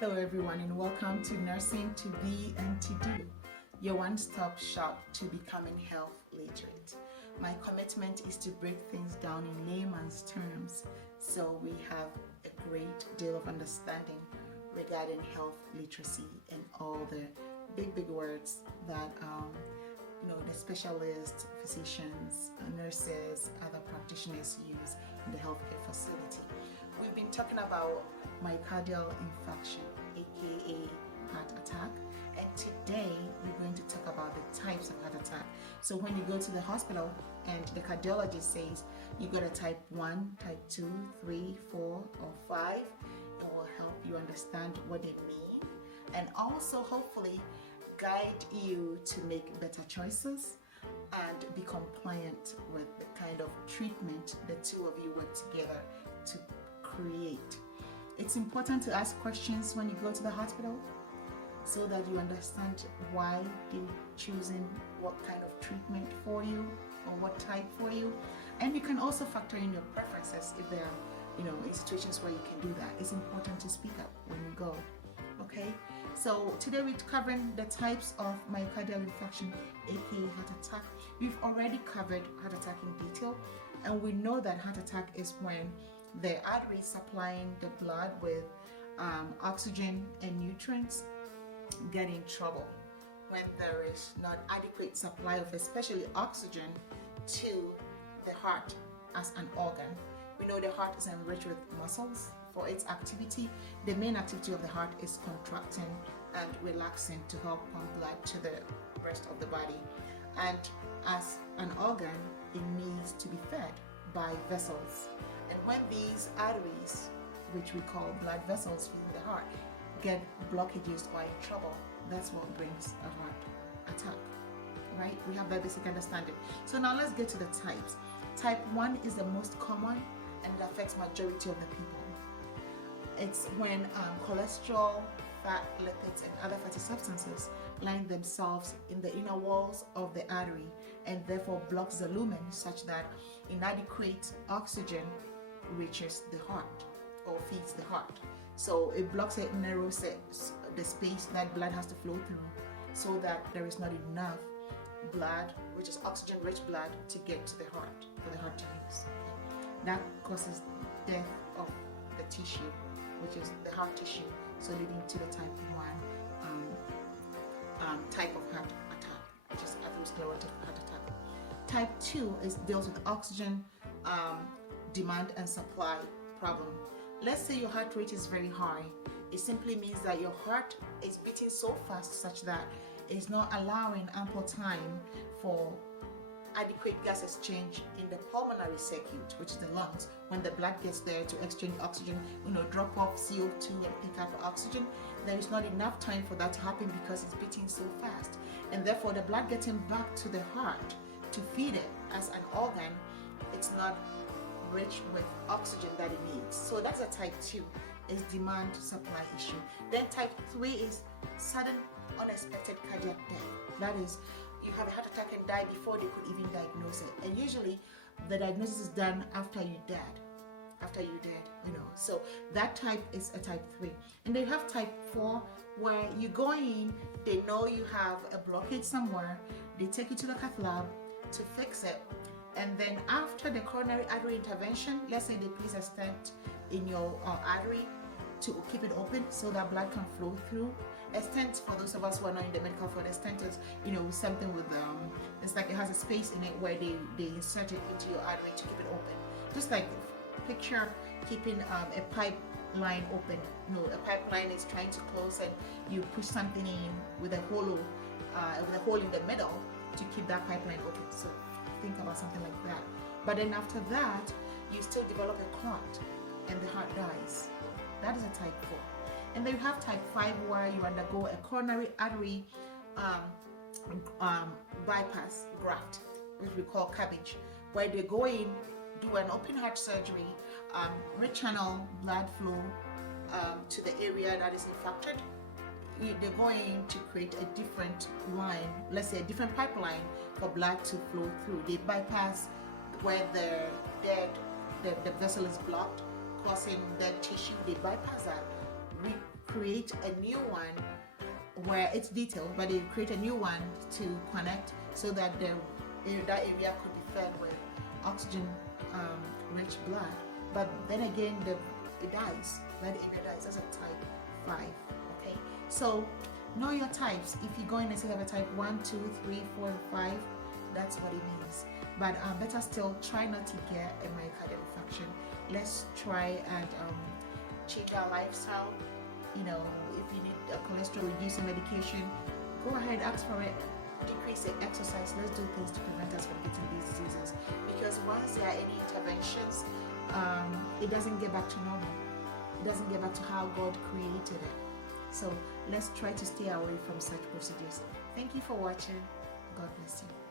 Hello, everyone, and welcome to Nursing to Be and to Do, your one-stop shop to becoming health literate. My commitment is to break things down in layman's terms so we have a great deal of understanding regarding health literacy and all the big words that the specialists, physicians, nurses, other practitioners use in the healthcare facility. We've been talking about myocardial infarction, aka heart attack, and today we're going to talk about the types of heart attack. So when you go to the hospital and the cardiologist says you got a type 1, type 2, 3, 4, or 5, it will help you understand what they mean and also hopefully guide you to make better choices and be compliant with the kind of treatment the two of you work together to create. It's important to ask questions when you go to the hospital so that you understand why they're choosing what kind of treatment for you or what type for you. And you can also factor in your preferences if there are, in situations where you can do that. It's important to speak up when you go. Okay, so today we're covering the types of myocardial infarction, aka heart attack. We've already covered heart attack in detail, and we know that heart attack is when the arteries supplying the blood with oxygen and nutrients get in trouble, when there is not adequate supply of especially oxygen to the heart as an organ. We know the heart is enriched with muscles for its activity. The main activity of the heart is contracting and relaxing to help pump blood to the rest of the body. And as an organ, it needs to be fed by vessels. And when these arteries, which we call blood vessels feeding the heart, get blockages or in trouble, that's what brings a heart attack, right? We have that basic understanding. So now let's get to the types. Type 1 is the most common and it affects majority of the people. It's when cholesterol, fat, lipids, and other fatty substances line themselves in the inner walls of the artery and therefore blocks the lumen such that inadequate oxygen reaches the heart or feeds the heart. So it blocks it, narrows the space that blood has to flow through so that there is not enough blood, which is oxygen-rich blood, to get to the heart, for the heart to use. That causes death of the tissue, which is the heart tissue, so leading to the type 1 type of heart attack, which is atherosclerotic heart attack. Type 2 deals with oxygen demand and supply problem. Let's say your heart rate is very high. It simply means that your heart is beating so fast such that it's not allowing ample time for adequate gas exchange in the pulmonary circuit, which is the lungs. When the blood gets there to exchange oxygen, drop off CO2 and pick up oxygen, there is not enough time for that to happen because it's beating so fast. And therefore the blood getting back to the heart to feed it as an organ, it's not rich with oxygen that it needs. So that's a type 2, is demand supply issue. Then type 3 is sudden unexpected cardiac death. That is, you have a heart attack and die before they could even diagnose it. And usually the diagnosis is done after you're dead. So that type is a type 3. And then you have type 4, where you go in, they know you have a blockage somewhere, they take you to the cath lab to fix it. And then after the coronary artery intervention, let's say they place a stent in your artery to keep it open so that blood can flow through. A stent, for those of us who are not in the medical field, a stent is, something with, it's like it has a space in it where they insert it into your artery to keep it open. Just like picture keeping a pipeline open. A pipeline is trying to close and you push something in with a hole in the middle to keep that pipeline open. So think about something like that. But then after that, you still develop a clot and the heart dies. That is a type 4. And then you have type 5, where you undergo a coronary artery bypass graft, which we call cabbage, where they go in, do an open heart surgery, rechannel blood flow to the area that is infected. They're going to create a different line, let's say a different pipeline for blood to flow through. They bypass where the vessel is blocked, causing dead tissue. They bypass that, create a new one where it's detailed, but they create a new one to connect so that that area could be fed with oxygen rich blood. But then again, it dies. That area dies. That's a type 5. Okay, so know your types. If you go in and say you have a type 1, 2, 3, 4, and 5, that's what it means. But better still, try not to get a myocardial infarction. Let's try and change our lifestyle. You know, if you need a cholesterol reducing medication, go ahead, ask for it. Decrease the exercise. Let's do things to prevent us from getting these diseases. Because once there are any interventions, it doesn't get back to normal. It doesn't get back to how God created it. So let's try to stay away from such procedures. Thank you for watching. God bless you.